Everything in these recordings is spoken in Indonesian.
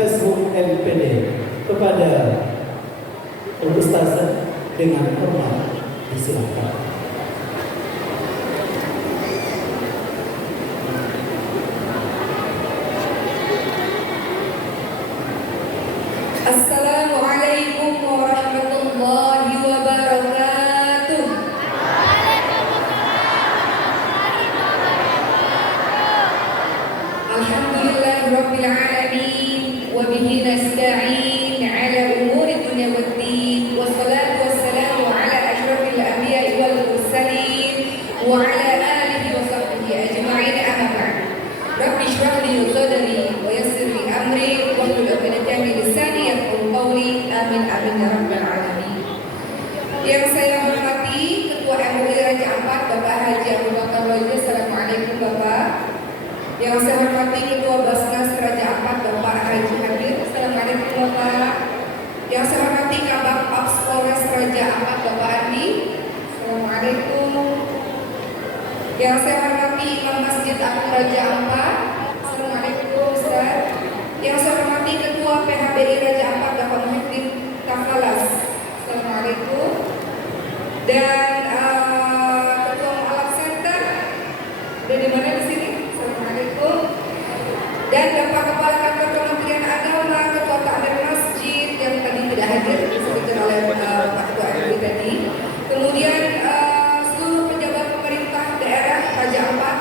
Facebook MPD kepada Ustazah dengan hormat disilakan. Assalamualaikum warahmatullahi wabarakatuh. Alhamdulillahirabbil alamin wa bihi nasta'in ala umuri dunya waddin wassalatu wassalamu ala asyrafil anbiya'i wal mursalin wa ala alihi wa sahbihi ajma'in amma ba'd. Rabbi shrah li sadri wa yassir li amri wa hlul 'uqdatam min lisani yafqahu qawli. Amin amin ya rabbal alamin. Yang saya hormati Ketua MUI Raja Ampat Bapak Haji Abu Bakar Roja. Assalamualaikum Bapak. Yang saya hormati Ketua Basnas Raja Ampat Bapak Haji Habib. Assalamualaikum Bapak. Yang saya hormati Kabak Ops Polres Raja Ampat Bapak Andi. Assalamualaikum. Yang saya hormati Imam Masjid Agung Raja Ampat. Assalamualaikum Ustaz. Yang saya hormati Ketua PHBI Raja Ampat Bapak Muhyiddin Tafalas. Assalamualaikum. Dan Ketua Mu'alaf Center. Ada di mana di sini? Assalamualaikum. Dan Bapak Kepala Kantor Kementerian Agama, Ketua Takmir Masjid yang tadi tidak hadir disebutkan oleh Pak Ketua RW tadi. Kemudian seluruh pejabat pemerintah daerah Raja Ampat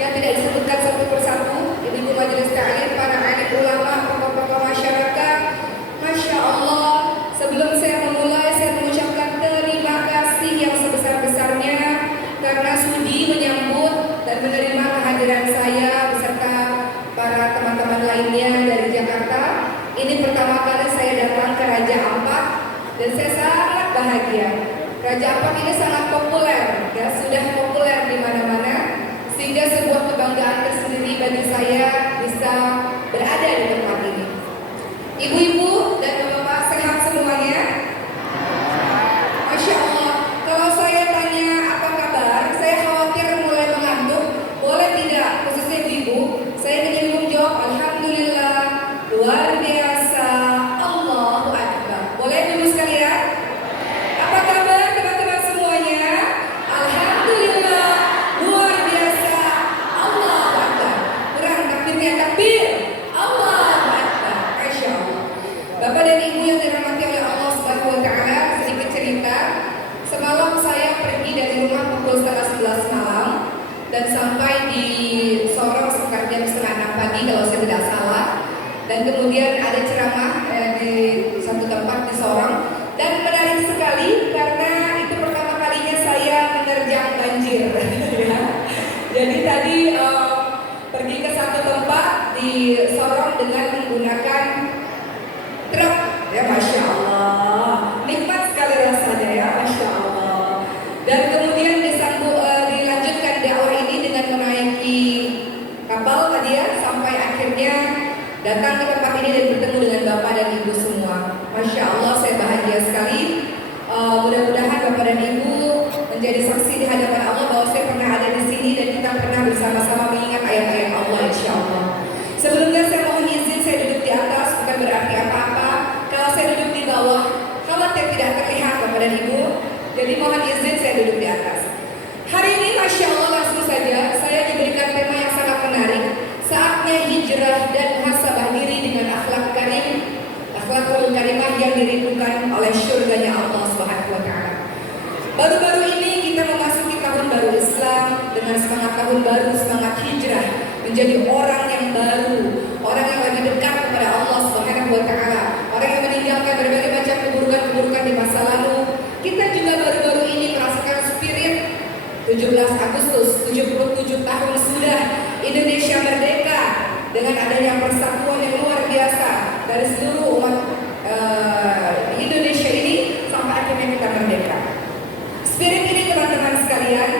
yang tidak disebutkan satu persatu, ibu majelis taklim, para alim ulama, tokoh-tokoh masyarakat. Masya Allah, sebelum saya memulai, saya mengucapkan terima kasih yang sebesar-besarnya karena sudi menyambut dan menerima kehadiran saya beserta para teman-teman lainnya dari Jakarta. Ini pertama kali saya datang ke Raja Ampat dan saya sangat bahagia. Raja Ampat ini sangat populer, ya, sudah populer di mana-mana, sehingga sebuah kebanggaan tersendiri bagi saya bisa berada di tempat ini. Ibu-ibu dan bapak-bapak sehat semuanya? Masya Allah. Kalau saya tanya apa kabar, saya khawatir mulai mengantuk. Boleh tidak, khususnya ibu, saya ingin menjawab Alhamdulillah, luar biasa, Allahu Akbar. Boleh dulu sekalian? Apa kabar teman-teman semuanya? Alhamdulillah, luar biasa, Allahu Akbar. Kurang takbirnya, takbir, Allahu Akbar. Masya Allah. Bapak dan ibu yang dirahmati oleh Allah Subhanahu wa Ta'ala, sedikit cerita. Semalam saya pergi dari rumah pukul setengah 11 malam dan sampai di Sorong sekitar jam setengah 6 pagi kalau saya tidak salah. Dan kemudian ada ceramah di satu tempat di Sorong dan menarik sekali karena itu pertama kalinya saya menerjang banjir. Jadi tadi pergi ke satu tempat di Sorong dengan menggunakan truk, ya Masya Allah, nikmat sekali rasanya ya Masya Allah. Dan kemudian dilanjutkan dakwah ini dengan menaiki kapal tadi ya, sampai akhirnya datang ke tempat ini dan bertemu dengan Bapak dan Ibu semua. Masya Allah, saya bahagia sekali. Mudah-mudahan Bapak dan Ibu menjadi saksi di hadapan Allah bahwa saya pernah ada di sini dan kita pernah bersama-sama mengingat ayat-ayat Allah, insya Allah. Sebelumnya saya mohon izin, saya duduk di atas bukan berarti apa-apa. Kalau saya duduk di bawah, khawatir tidak terlihat Bapak dan Ibu. Jadi mohon izin saya duduk di atas. Hari ini Masya Allah langsung saja saya diberikan tema yang sangat menarik. Saatnya hijrah dan muhasabah diri dengan akhlak karim, akhlakul karimah yang dirindukan oleh surganya Allah Subhanahu wa Ta'ala. Baru-baru ini kita memasuki tahun baru Islam dengan semangat tahun baru, semangat hijrah menjadi orang yang baru, orang yang lebih dekat kepada Allah Subhanahu wa Ta'ala, orang yang meninggalkan berbagai macam keburukan-keburukan di masa lalu. Kita juga baru-baru ini merasakan spirit 17 Agustus, 77 tahun sudah Indonesia merdeka dengan adanya persatuan yang luar biasa dari seluruh umat Indonesia ini sampai akhirnya kita merdeka. Spirit ini teman-teman sekalian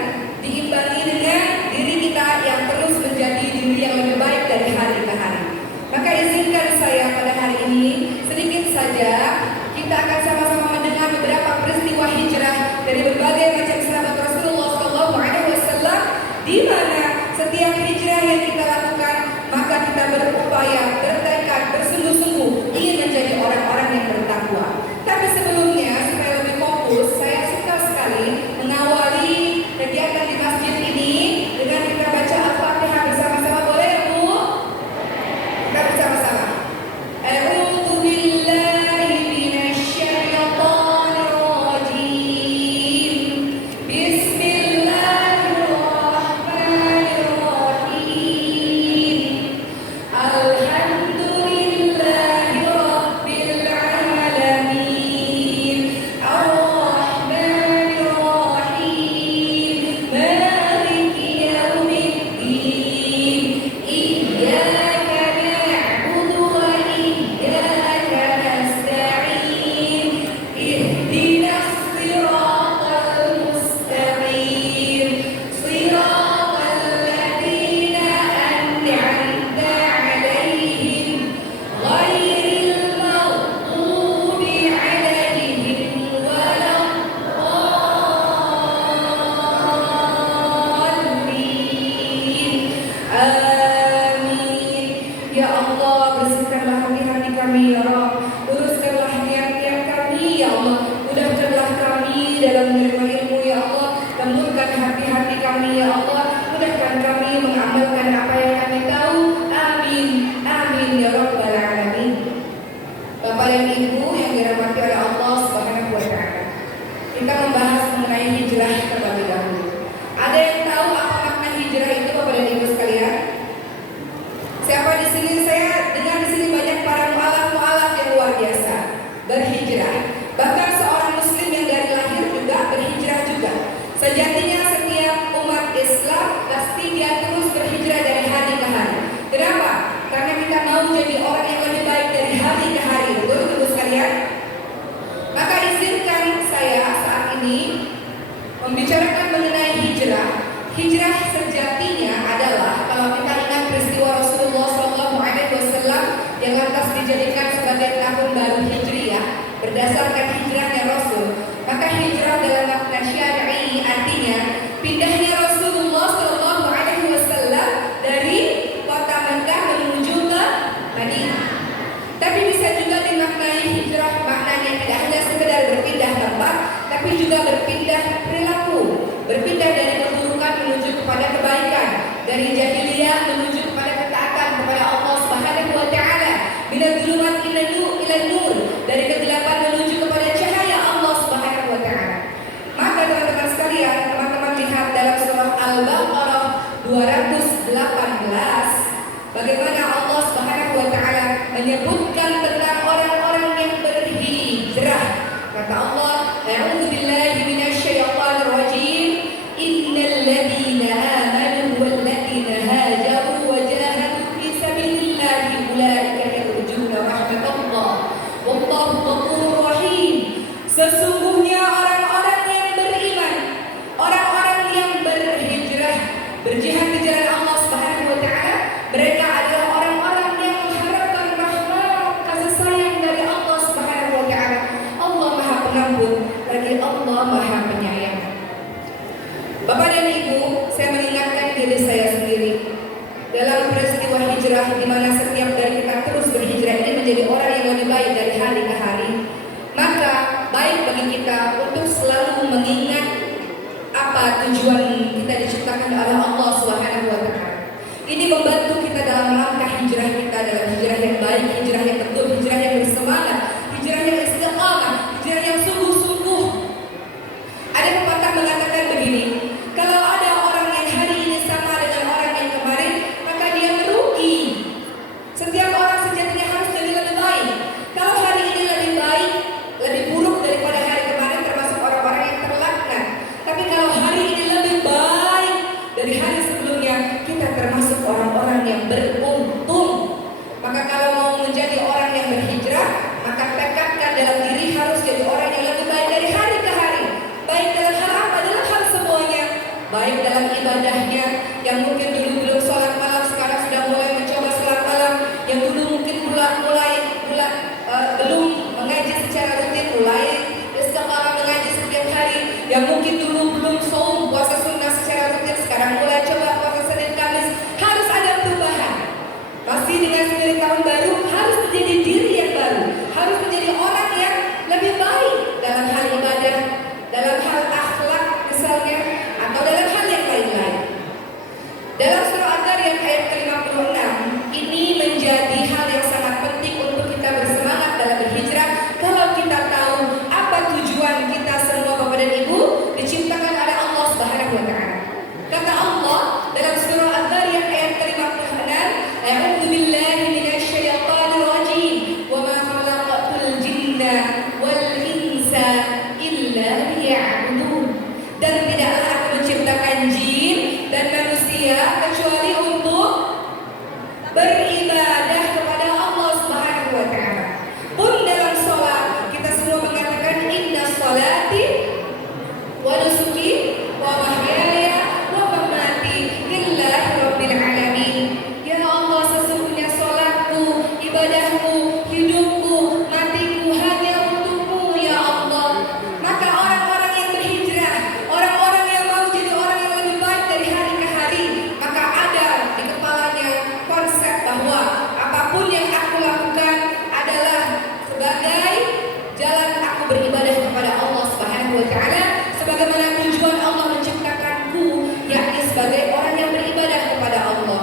diimbangi dengan diri kita yang terus menjadi diri yang lebih baik dari hari ke hari. Maka izinkan saya pada hari ini sedikit saja kita akan sama-sama mendengar beberapa peristiwa hijrah dari berbagai macam sahabat Rasulullah SAW, di mana setiap hijrah yang kita lakukan maka kita berupaya, bertekad, bersungguh-sungguh Tapi sebelumnya supaya lebih fokus, saya suka sekali mengawali kegiatan di masjid ini dengan kita baca Al-Fatihah bersama-sama. Boleh ya Bu? Kita bersama-sama. A'udzu billahi minasyaitonir rajim. Bismillahirrahmanirrahim. Alhamdulillahi rabbil alamin. Ar-Rahmanir Rahim. Maliki yaumiddin. Iyyaka na'budu wa iyyaka nasta'in. Ihdinas siratal mustaqim. Siratal ladzina an'amta 'alaihim ghairil maghdubi 'alaihim waladdallin. Amin. Ya Allah, bersihkanlah hati-hati kami ya Rabb. Luruskanlah niat-niat kami ya Allah. Mudahkanlah kami dalam menerima ilmu ya Allah. Lembutkan hati-hati kami ya Allah. Mudahkan kami mengamalkan apa yang kami tahu. Amin. Amin ya Rabbal alamin. Bapak dan Ibu yang dirahmati oleh Allah Subhanahu wa taala. Kita membahas mengenai hijrah terlebih dahulu. Ada yang tahu apa makna hijrah itu Bapak dan Ibu sekalian? Siapa di sini? Saya dengar di sini banyak para mu'alaf yang luar biasa berhijrah. Bahkan seorang muslim yang dari lahir juga berhijrah juga. Sejatinya setiap umat Islam pasti dia terus berhijrah dari hari ke hari. Kenapa? Karena kita mau jadi orang yang lebih baik dari hari ke hari. Betul Ibu sekalian? Maka izinkan saya saat ini membicarakan mengenai hijrah. Hijrah sejatinya adalah kalau kita ingat peristiwa Rasulullah SAW yang lantas dijadikan sebagai tahun baru Hijriyah berdasarkan hijrahnya Rasul. Maka hijrah dalam makna syar'i artinya pindahnya Rasulullah SAW dari kota Mekah menuju ke Madinah. Tapi bisa juga dimaknai hijrah maknanya tidak hanya sekedar berpindah tempat, tapi juga berpindah perilaku, berpindah dari keburukan menuju kepada kebaikan, dari jahiliyah menuju kepada ketaatan kepada Allah Subhanahu wa taala, minadz dzulumat ilan nur, dari kegelapan menuju kepada cahaya Allah Subhanahu wa taala. Maka teman-teman sekalian, teman-teman lihat dalam surah Al-Baqarah 218 bagaimana Allah Subhanahu wa taala menyebutkan tentang orang-orang yang berhijrah. Kata Allah, a'udzu billahi minasyaitonir rajim. Innal ladzina amanu wal ladzina hajaru wa jahadu fi sabilillahi ulaika yarjuna rahmatallah. Wallahu ghafurur rahim. Sesungguhnya orang-orang yang beriman, orang-orang yang berhijrah, berjihad di jalan Allah Subhanahu wa taala, mereka adalah orang-orang yang mengharapkan rahmat, kasih sayang dari Allah Subhanahu wa taala. Allah Maha Pengampun, lagi Allah Maha Penyayang. Bapak dan Ibu, saya mengingatkan diri saya sendiri dalam peristiwa hijrah di mana setiap dari kita terus berhijrah ini menjadi orang yang lebih baik dari hari ke hari. Maka baik bagi kita untuk selalu mengingat apa tujuan kita diciptakan oleh Allah Subhanahu wa taala. Ini membantu kita dalam langkah hijrah kita, dalam hijrah yang baik, hijrah yang betul, hijrah yang bersemangat, hijrah yang istiqamah, hijrah yang sungguh-sungguh. Ada pepatah mengatakan begini, kalau ada orang yang hari ini sama dengan orang yang kemarin, maka dia merugi. Setiap orang sejatinya harus jadi lebih baik. Kalau hari ini lebih baik, lebih buruk daripada hari kemarin, termasuk orang-orang yang terlaknat. Tapi kalau hari ini lebih baik dari hari sebelumnya, kita termasuk orang-orang yang beruntung. Maka kalau mau menjadi orang yang berhijrah, maka tekadkan dalam diri harus jadi orang yang lebih baik dari hari ke hari. Baik dalam hal apa? Dalam hal semuanya. Baik dalam ibadahnya, yang mungkin dulu belum sholat malam, sekarang sudah mulai mencoba sholat malam. Yang dulu mungkin belum mengaji secara rutin, mulai istiqamah mengaji setiap hari. Yang mungkin dulu belum saum, puasa sunnah secara rutin, sekarang mulai coba puasa Senin Kamis. Harus ada perubahan. Pasti dengan spirit tahun baru harus menjadi diri yang baru, harus menjadi orang yang lebih baik Dalam surah Al-Zariyat ayat ke-56, ini menjadi hal yang sangat penting untuk kita bersemangat dalam berhijrah. Kalau kita tahu apa tujuan kita semua Bapak dan Ibu diciptakan oleh Allah Subhanahu wa taala. Kata Allah dalam surah Al-Zariyat ayat ke-56, "A'udzu billahi minasyaitonir rajim. Wa ma khalaqatul jinna wal insa illa liya'budun." Dan tidaklah aku menciptakan jin dan manusia kecuali untuk beribadah kepada Allah Subhanahu wa taala. Pun dalam sholat kita semua mengatakan inna sholati wa nusuki wa mahyaya wa mamati lillahi rabbil alamin. Ya Allah, sesungguhnya sholatku, ibadahku, hidupku, matiku hanya untukmu ya Allah. Maka orang-orang yang berhijrah, orang-orang yang mau jadi orang yang lebih baik dari hari ke hari, maka ada di kepalanya konsep bahwa apapun yang aku lakukan adalah sebagai jalan aku beribadah kepada Allah Subhanahu wa taala, sebagaimana tujuan Allah menciptakanku, yakni sebagai orang yang beribadah kepada Allah.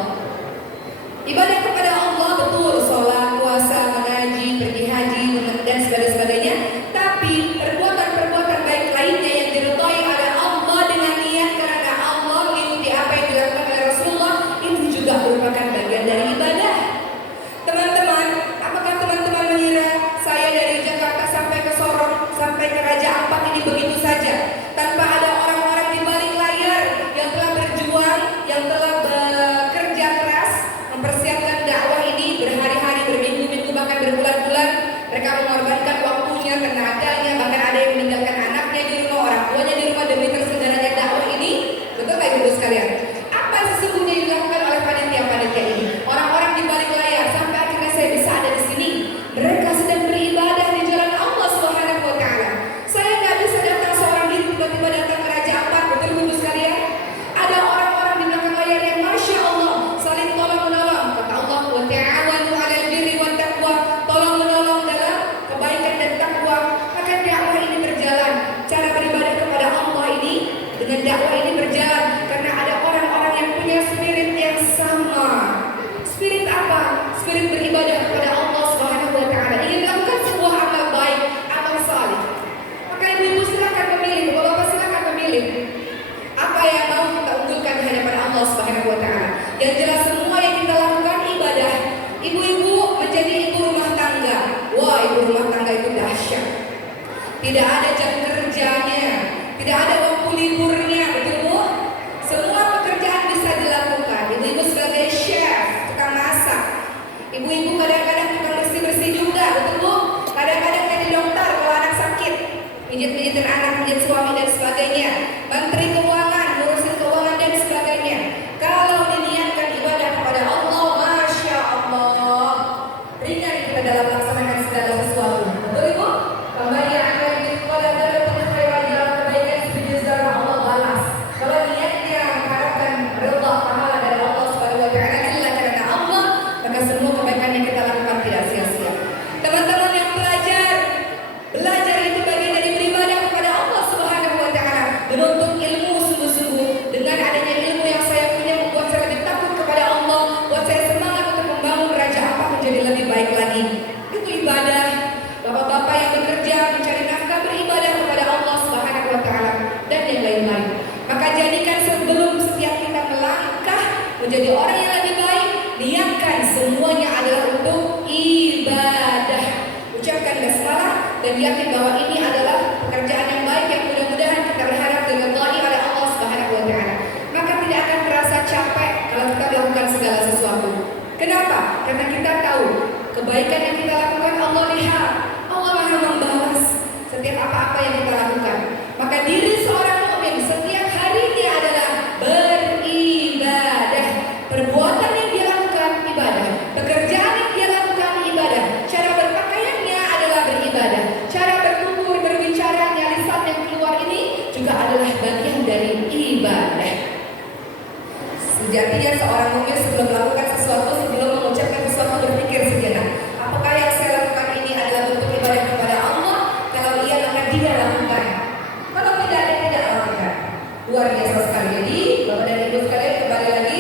Ibadah kepada Allah betul, sholat, puasa, mengaji, pergi haji, dan sebagainya. Tapi perbuatan-perbuatan baik lainnya yang diridhai oleh Allah dengan niat karena Allah mengikuti apa yang dilakukan oleh Rasulullah, itu juga merupakan bagian dari ibadah. Teman-teman, apakah teman-teman mengira saya dari Jakarta sampai ke Sorong, sampai ke Raja Ampat ini begitu saja, tanpa ada orang-orang di balik layar yang telah berjuang, yang telah bekerja keras mempersiapkan dakwah ini berhari-hari, berminggu-minggu, bahkan berbulan-bulan. Mereka mengorbankan waktunya, tenaganya, bahkan ada yang meninggalkan anaknya di rumah, orang tuanya di rumah demi terselenggaranya dakwah ini. Betul Bapak Ibu sekalian? Apa sesungguhnya yang dilakukan oleh panitia-panitia ini? Orang-orang di balik layar sampai akhirnya saya bisa ada di sini. Mereka sedang beribadah di jalan Allah Subhanahu wa taala. Saya nggak bisa datang seorang diri tiba-tiba datang ke Raja Ampat, betul Ibu sekalian? Ada orang-orang di belakang layar yang masya Allah saling tolong menolong. Kata Allah, wa ta'awanu 'alal birri wat taqwa, tolong menolong dalam kebaikan dan takwa. Maka dakwah ini berjalan. Cara beribadah kepada Allah ini dengan dakwah ini berjalan karena ada orang-orang yang punya spirit yang sama. Spirit apa? Spirit beribadah kepada Allah Subhanahu wa taala. Ingin melakukan sebuah amal baik, amal saleh. Maka ibu-ibu silakan memilih, bapak-bapak silakan memilih. Apa yang mau kita unggulkan di hadapan Allah Subhanahu wa taala? Yang jelas semua yang kita lakukan ibadah. Ibu-ibu menjadi ibu rumah tangga. Wah, ibu rumah tangga itu dahsyat. Tidak ada jam kerjanya, tidak ada waktu liburnya, betul Bu? Semua pekerjaan bisa dilakukan. Ibu-ibu sebagai chef, tukang masak. Ibu-ibu kadang-kadang tukang bersih-bersih juga, betul Bu? Kadang-kadang jadi dokter kalau anak sakit, pijit-pijitin anak, pijit suami dan sebagainya. Menteri keuangan, ngurusin keuangan dan sebagainya. Kalau diniatkan ibadah kepada Allah, masya Allah, ringan kita dalam melaksanakan segala sesuatu. Betul Ibu? Kembali akan disekolah dalam penyesuaian jalan kebaikan seperti zara Allah balas. Kalau niatnya mengharapkan ridha pahala dari Allah Subhanahu wa taala illa karena Allah, maka semua kebaikan yang kita lakukan tidak sia-sia. Teman-teman yang belajar itu bagian dari beribadah kepada Allah Subhanahu wa taala. Menuntut ilmu sungguh-sungguh. Dengan adanya ilmu yang saya punya membuat saya lebih takut kepada Allah, buat saya semangat untuk membangun Raja Ampat menjadi lebih baik lagi. Itu ibadah. Bapak-bapak yang bekerja mencari nafkah beribadah kepada Allah Subhanahu wa taala dan yang lain-lain. Maka jadikan sebelum setiap kita melangkah menjadi orang yang lebih baik, niatkan semuanya adalah untuk ibadah. Ucapkan basmalah dan yakin bahwa ini adalah pekerjaan yang baik yang mudah-mudahan kita berharap diridhai oleh Allah Subhanahu wa taala. Maka tidak akan terasa capek kalau kita melakukan segala sesuatu. Kenapa? Karena kita tahu kebaikan yang kita lakukan Allah lihat. Allah Maha membalas setiap apa-apa yang kita lakukan. Maka diri seorang mukmin setiap harinya adalah beribadah. Perbuatan yang dia lakukan ibadah, pekerjaan yang dia lakukan ibadah, cara berpakaiannya adalah beribadah, cara bertutur, berbicara, lisan yang keluar ini juga adalah bagian dari ibadah. Sejatinya seorang mukmin sebelum melakukan sesuatu, sebelum mengucapkan sesuatu berpikir sejenak, apakah yang saya lakukan ini adalah bentuk ibadah kepada Allah? Kalau iya maka dia lakukan. Kalau tidak, dia tidak lakukan. Luar biasa sekali. Jadi Bapak dan Ibu sekalian, kembali lagi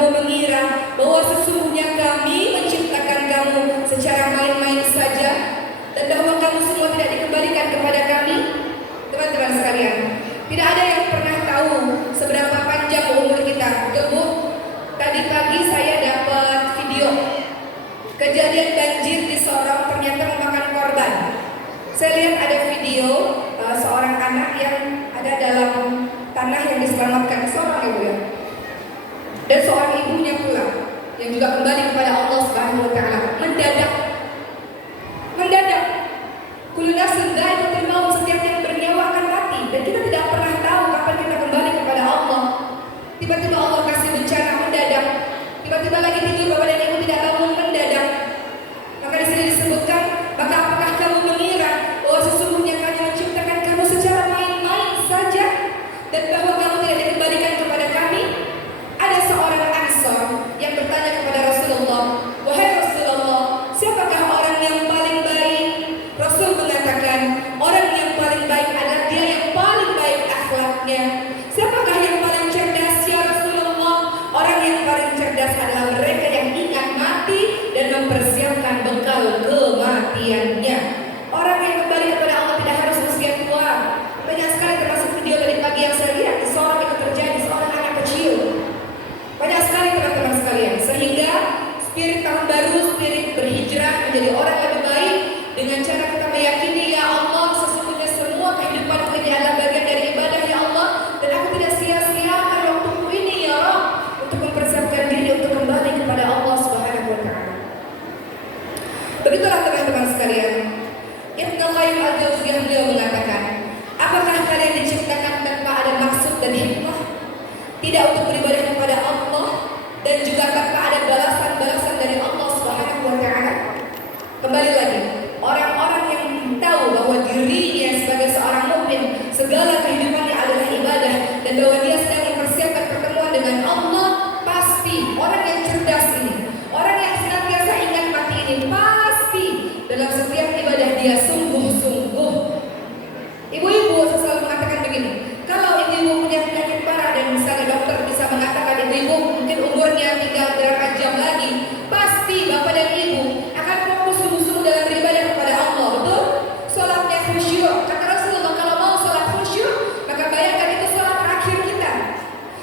kamu mengira bahwa sesungguhnya kami menciptakan kamu secara main-main saja dan bahwa kamu semua tidak dikembalikan kepada kami? Teman-teman sekalian, tidak ada yang pernah tahu seberapa panjang umur kita. Betul Bu? Tadi pagi saya dapat video kejadian banjir di Sorong ternyata memakan korban. Saya lihat ada video seorang anak yang ada dalam tanah yang diselamatkan di Sorong ya Bu ya. Dan seorang ibunya pula yang juga kembali kepada Allah Subhanahu wa taala. Mendadak. Kullu nafsin dha'iqatul maut, setiap yang bernyawa akan mati dan kita tidak pernah tahu kapan kita kembali kepada Allah. Tiba-tiba Allah kasih bencana mendadak. Tiba-tiba lagi tidur bapak dan ibu tidak bangun mendadak. Maka di sini disebutkan, maka apakah kamu mengira bahwa sesungguhnya kami menciptakan kamu secara main-main saja dan bahwa kamu tidak dikembalikan kepada kami? Ada seorang Ansor yang bertanya kepada Rasulullah, wahai Rasulullah, siapakah orang yang paling baik? Rasul mengatakan, orang yang paling baik adalah dia yang paling baik akhlaknya. Siapakah yang paling cerdas ya Rasulullah? Orang yang paling cerdas adalah mereka yang ingat mati dan mempersiapkan bekal kematiannya. Orang yang kembali kepada Allah tidak harus usia tua. Banyak sekali termasuk video tadi pagi yang saya lihat di Sorong itu terjadi seorang anak kecil. Banyak sekali teman-teman sekalian. Sehingga spirit tahun baru, spirit berhijrah menjadi orang yang lebih baik dengan cara kita meyakini ya Allah sesungguhnya semua kehidupanku ini adalah bagian dari ibadah ya Allah dan aku tidak sia-siakan waktuku ini ya Allah untuk mempersiapkan diri untuk kembali kepada Allah Subhanahu wa taala. Begitulah teman-teman sekalian. Ibnu Qayyim al-Jauziyah beliau mengatakan, apakah kalian diciptakan tanpa ada maksud dan hikmah? Tidak untuk beribadah kepada Allah dan juga tanpa ada balasan-balasan dari Allah Subhanahu wa taala. Kembali lagi, orang-orang yang tahu bahwa dirinya sebagai seorang mukmin segala kehidupannya adalah ibadah dan bahwa dia sedang mempersiapkan pertemuan dengan Allah, pasti orang yang cerdas ini, orang yang senantiasa ingat mati ini, pasti dalam setiap ibadah dia sungguh-sungguh. Ibu-ibu selalu mengatakan begini, kalau ibu-ibu punya penyakit parah dan misalnya dokter bisa mengatakan ibu-ibu mungkin umurnya tinggal berapa jam lagi, pasti bapak dan ibu akan fokus sungguh-sungguh dalam beribadah kepada Allah. Betul? Sholatnya khusyuk. Kata Rasulullah, kalau mau sholat khusyuk maka bayangkan itu sholat terakhir kita.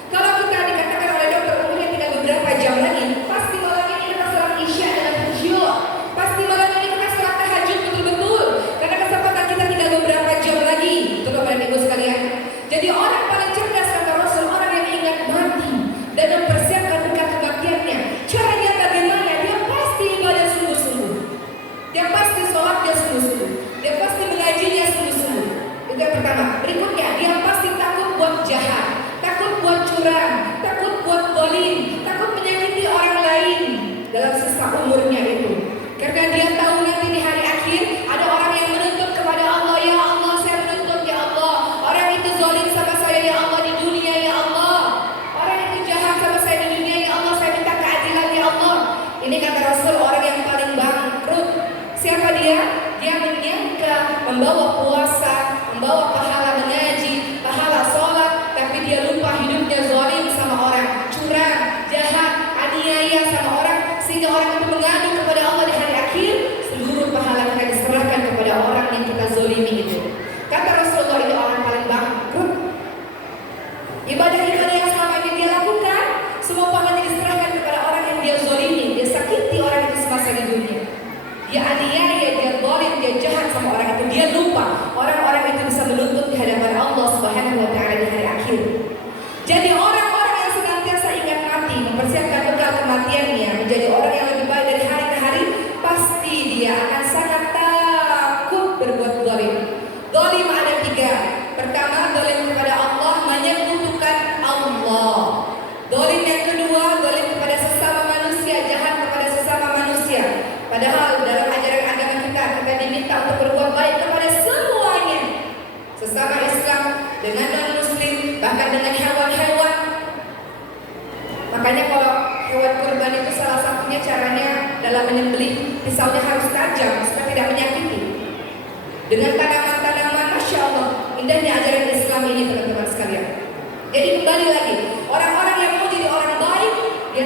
Kalau kita dikatakan oleh dokter umurnya tinggal beberapa jam lagi, pasti malam ini kita sholat isya dengan khusyuk. Pasti malam ini kita sholat tahajud betul-betul karena kesempatan kita tinggal beberapa jam lagi. Betul bapak dan ibu sekalian. Jadi orang paling cerdas kata Rasul, orang yang ingat mati dan mempersiapkan bekal kematiannya. Caranya bagaimana? Dia pasti ibadah sungguh-sungguh. Dia pasti sholatnya sungguh-sungguh. Dia pasti mengajinya sungguh-sungguh. Itu yang pertama. Berikutnya, dia pasti takut buat jahat, takut buat curang, takut buat zalim, takut menyakiti orang lain dalam sisa umurnya itu. Karena dia tahu nanti di hari akhir ada orang yang menuntut kepada Allah, ya Allah saya menuntut ya Allah. Orang itu zalim sama saya ya Allah di dunia ya Allah. Orang itu jahat sama saya di dunia ya Allah, saya minta keadilan ya Allah. Ini kata Rasul orang yang paling bangkrut. Siapa dia? Dia menyangka membawa puasa, membawa pahala mengaji, pahala sholat, tapi dia lupa hidupnya zalim sama orang, curang, jahat, aniaya sama orang, sehingga orang itu mengadu kepada Allah di hari akhir, seluruh pahala kita diserahkan kepada orang yang kita zalimi itu. Kata Rasulullah ini orang paling bangkrut. Ibadah-ibadah yang selama ini dia lakukan, semua pahalanya diserahkan kepada orang yang dia zalimi, dia sakiti orang itu semasa di dunia. Dia aniaya, dia zalim, dia jahat sama orang itu. Dia lupa orang-orang itu bisa menuntut di hadapan Allah Subhanahu wa taala di hari akhir. Jadi orang-orang yang senantiasa ingat mati, mempersiapkan bekal kematiannya, menjadi orang yang lebih baik dari hari ke hari, pasti dia akan sangat takut berbuat zalim. Zalim ada tiga. Pertama, zalim kepada Allah, menyekutukan Allah. Zalim yang kedua, zalim kepada sesama manusia, jahat kepada sesama manusia. Padahal dalam ajaran agama kita diminta untuk berbuat baik kepada semuanya, sesama Islam, dengan non-Muslim, bahkan dengan hewan-hewan. Makanya kalau hewan kurban itu salah satunya caranya dalam menyembelih, pisaunya harus tajam supaya tidak menyakiti. Dengan tanaman-tanaman, Masya Allah, indahnya ajaran Islam ini teman-teman sekalian. Jadi kembali lagi, orang-orang yang mau jadi orang baik, dia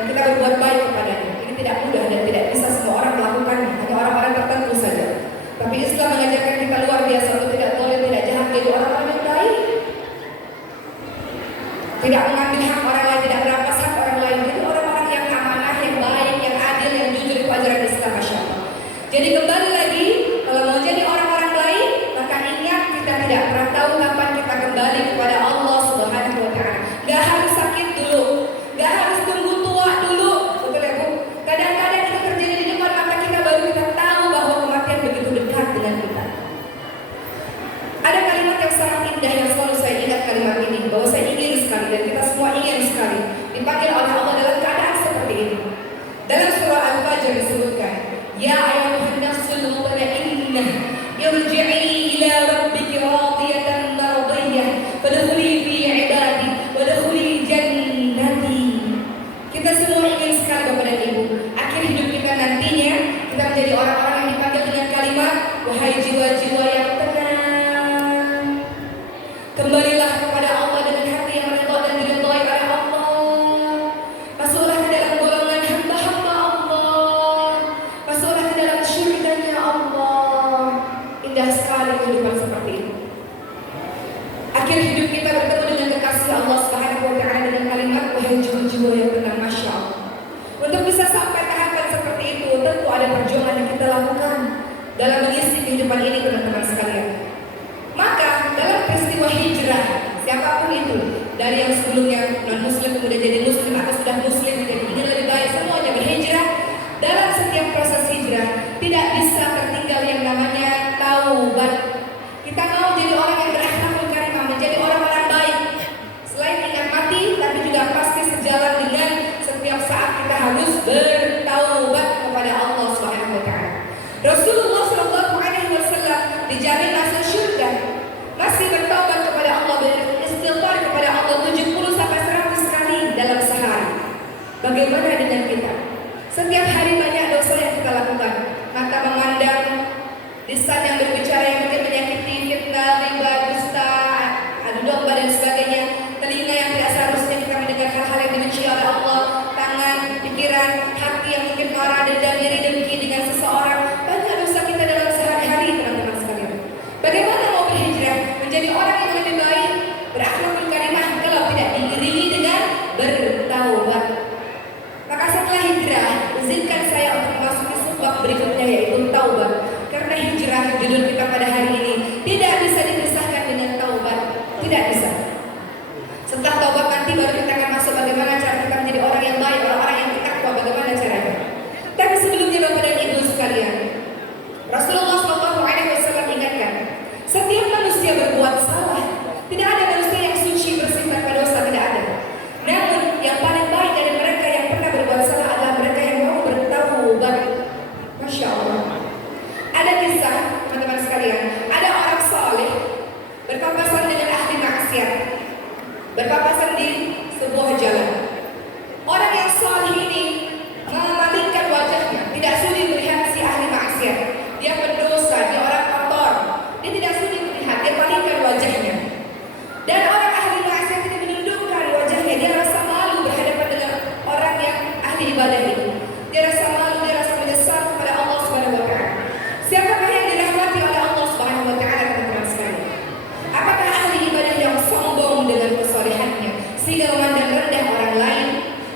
dan kita berbuat baik kepadanya. Ini tidak mudah dan tidak bisa semua orang melakukannya, hanya orang-orang tertentu saja. Tapi Islam mengajarkan kita luar biasa untuk tidak boleh, tidak jahat, jadi orang-orang yang baik, tidak mengambil hak orang lain, tidak merampas hak orang lain, jadi orang-orang yang amanah, yang baik, yang adil, yang jujur. Itu ajaran Islam, Masya Allah. Jadi kembali lagi, kalau mau jadi orang-orang baik, maka ingat kita tidak pernah tahu kapan kita kembali kepada Allah Subhanahu wa Ta'ala. Gak harus sakit dulu, gak harus tunggu tua dulu, betul ya Bu? Kadang-kadang itu terjadi di depan mata kita, baru kita tahu bahwa kematian begitu dekat dengan kita. Ada kalimat yang sangat indah yang selalu saya ingat kalimat ini, bahwa saya ingin sekali dan kita semua ingin sekali dipanggil oleh Allah dalam keadaan seperti ini. Dalam surah Al-Fajr disebutkan, Ya ayyuhan nafsul mutmainnah irji'i ila rabbiki radiyatan mardiyah fadkhuli fi ibadi wadkhuli jannati. Kita semua ingin sekali Bapak dan Ibu, akhir hidup kita nantinya kita menjadi orang-orang yang dipanggil dengan kalimat, wahai jiwa-jiwa yang tenang, kembalilah kepada Allah dengan hati yang ridha dan diridhai oleh Allah. Masuklah ke dalam golongan hamba-hamba Allah. Masuklah ke dalam syurganya Allah. Indah sekali kehidupan seperti itu. Akhir hidup kita bertemu dengan kekasih Allah Subhanahu wa Ta'ala dengan kalimat, wahai jiwa-jiwa yang tenang, Masya Allah. Untuk bisa sampai tahapan seperti itu, tentu ada perjuangan yang kita lakukan dalam mengisi kehidupan ini, teman-teman sekalian. Maka dalam peristiwa hijrah, siapapun itu, dari yang sebelumnya non-muslim kemudian jadi muslim atau sudah muslim menjadi ingin lebih baik, semuanya berhijrah. Dalam setiap proses hijrah tidak bisa tertinggal yang namanya taubat. Kita mau jadi orang yang berakhlakul karimah, menjadi orang-orang baik. Selain ingat mati, tapi juga pasti sejalan dengan setiap saat kita harus bertaubat kepada Allah Subhanahu wa Ta'ala. Rasulullah Shallallahu Alaihi Wasallam dijamin masuk surga, masih bertaubat kepada Allah, beristighfar kepada Allah 70 sampai 100 kali dalam sehari. Bagaimana dengan kita? Setiap hari banyak dosa yang kita lakukan. Mata memandang, lisan yang berbicara yang mungkin menyakiti, fitnah, riba, dusta, adu domba dan sebagainya. Telinga yang tidak seharusnya kita mendengar hal-hal yang dibenci oleh Allah. Tangan, pikiran, hati yang mungkin marah, dendam, iri, dengki dengan seseorang. Banyak dosa kita dalam sehari-hari, teman-teman sekalian. Bagaimana mau berhijrah menjadi orang yang lebih baik, berakhlakul karimah kalau tidak diiringi dengan bertaubat? Maka setelah hijrah, izinkan saya untuk memasuki subbab berikutnya, yaitu taubat. Karena hijrah, judul kita pada hari ini, tidak bisa dipisahkan dengan taubat. Tidak bisa. Setelah taubat nanti baru kita akan masuk bagaimana cara kita menjadi orang yang baik, orang-orang yang bertakwa, bagaimana caranya. Tapi sebelumnya Bapak dan Ibu sekalian, Rasulullah SAW ingatkan, setiap manusia berbuat salah. Tidak ada manusia yang suci, bersih, tanpa dosa, tidak ada. Namun yang paling baik dari mereka yang pernah berbuat salah adalah mereka yang mau bertaubat. Masya Allah. Ada kisah, teman-teman sekalian, ada orang saleh berpapasan dengan ahli maksiat, berpapasan di sebuah jalan. Orang yang saleh ini memalingkan wajahnya, tidak sudi melihat si ahli maksiat. Dia berdosa, dia orang kotor, dia tidak sudi melihat, dia palingkan wajahnya. Dan orang ahli maksiat ini menundukkan wajahnya, dia rasa malu berhadapan dengan orang yang ahli ibadah itu. Dia rasa malu, dia rasa menyesal kepada Allah Subhanahu wa Ta'ala. Siapakah yang dirahmati oleh Allah Subhanahu wa Ta'ala, teman-teman sekalian? Apakah ahli ibadah yang sombong dengan kesolehannya sehingga memandang rendah orang lain,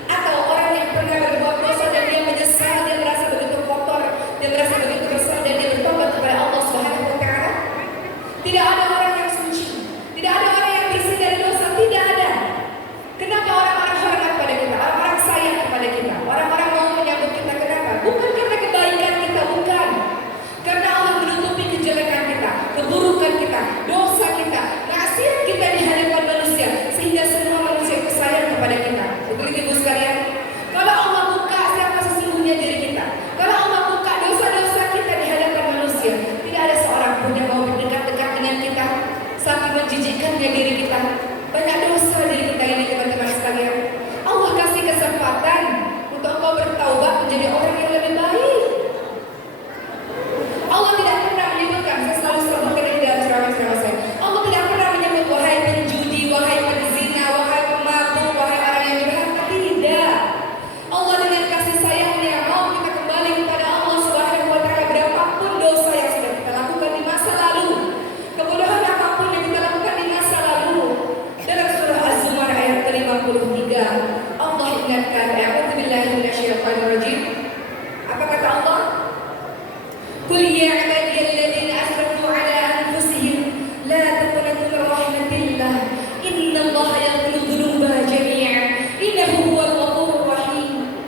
atau orang yang pernah berbuat dosa dan dia menyesal, dia merasa begitu kotor, dia merasa begitu bersalah dan dia bertobat kepada Allah Subhanahu wa Ta'ala? Tidak ada orang yang suci, tidak ada orang yang bersih dari dosa, tidak ada. Kenapa orang-orang hormat pada kita, orang-orang sayang kepada kita, orang-orang mau menyambut kita? Kenapa? mendengarkan a'udzubillahi minasyaitonirrajim. Apa kata Allah? Qul ya ibadiyalladzina asrafu ala anfusihim la taqnatu min rahmatillah innallaha yaghfiru dzunuba jami'an innahu huwal ghafurur rahim.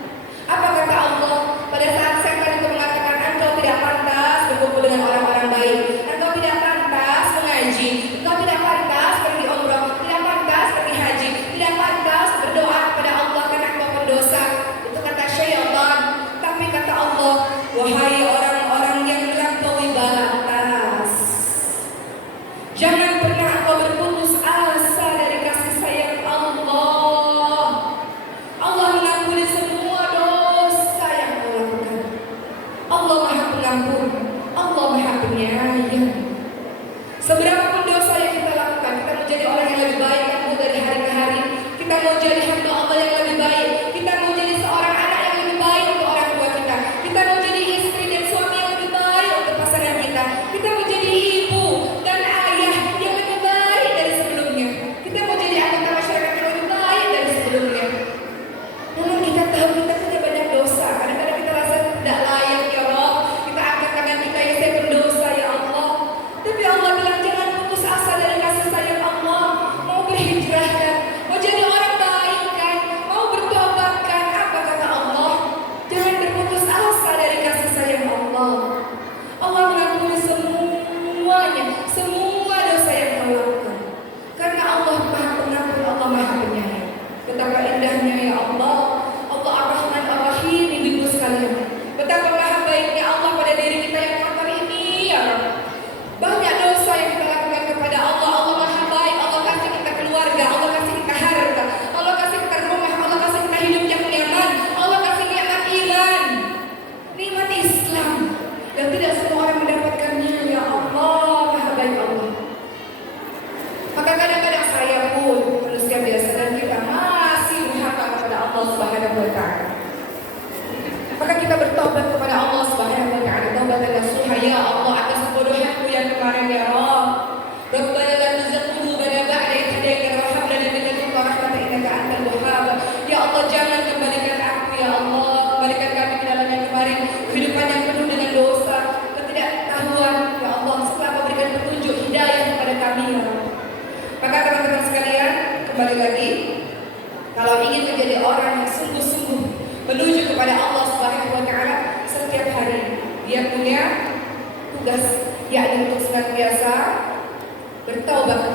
Apa kata Allah pada saat setan itu mengatakan engkau tidak pantas berkumpul dengan orang-orang baik, engkau tidak pantas mengaji, engkau tidak pantas pergi umrah, tidak pantas pergi haji, tidak pantas berdoa kepada Allah karena engkau berdosa. Itu kata syaitan. Tapi kata Allah, wahai orang-orang yang melampaui batas, jangan pernah engkau berputus asa dari kasih sayang Allah. Allah mengampuni semua dosa yang kau lakukan. Allah Maha Pengampun, Allah Maha Penyayang. Seberapapun dosa yang kita lakukan, kita mau jadi orang yang lebih baik dari hari ke hari. Kita mau jadi hamba Allah yang lebih baik. Kita mau jadi seorang anak yang lebih baik untuk orang tua kita. Kita mau jadi istri dan suami yang lebih baik untuk pasangan kita. Kita mau jadi ibu dan ayah yang lebih baik dari sebelumnya. Kita mau jadi anggota masyarakat yang lebih baik dari sebelumnya. Namun kita tahu kita punya banyak dosa. Kadang-kadang kita rasa tidak layak ya Allah. Kita angkat tangan kita, ya saya berdosa ya Allah. Tapi Allah bilang jangan putus asa dari kasih sayang Allah. Mau berhijrah kan? Mau jadi orang baik kan? Mau bertobat kan? Apa kata Allah? Jangan berputus asa dari kasih sayang Allah. Allah mengampuni semuanya, semua dosa yang kau lakukan. Karena Allah Maha Pengampun, Allah Maha Penyayang. Betapa indahnya ya Allah, Allah Ar-Rahman Ar-Rahim, ibu-ibu sekalian. Betapa maha baiknya Allah pada diri kita yang kotor ini ya Allah. Banyak dosa yang kita lakukan kepada Allah. Allah Maha baik, Allah kasih kita keluarga, Allah kasih kita harta, Allah kasih kita rumah, Allah kasih kita hidup yang nyaman, Allah kasih nikmat iman, nikmat Islam. Dan tidak semua orang mendapatkannya ya Allah. Maha baik Allah. Maka kadang-kadang saya pun manusia biasa dan kita masih durhaka kepada Allah Subhanahu wa taala. Maka kita bertobat kepada Allah Subhanahu wa taala, taubatan nasuha ya Allah atas kebodohanku yang kemarin ya Rabb. Rabbana la tuzigh qulubana ba'da idh hadaytana wa hab lana min ladunka rahmatan innaka antal wahhab. Ya Allah, jangan kembalikan aku ya Allah, kembalikan kami ke dalam yang kemarin, kehidupan yang penuh dengan dosa, ketidaktahuan ya Allah. Setelah kau berikan petunjuk hidayah kepada kami ya Allah. Maka teman-teman sekalian, kembali lagi, kalau ingin menjadi orang yang sungguh-sungguh menuju kepada Allah Subhanahu wa taala setiap hari, dia punya tugas yakni untuk senantiasa bertaubat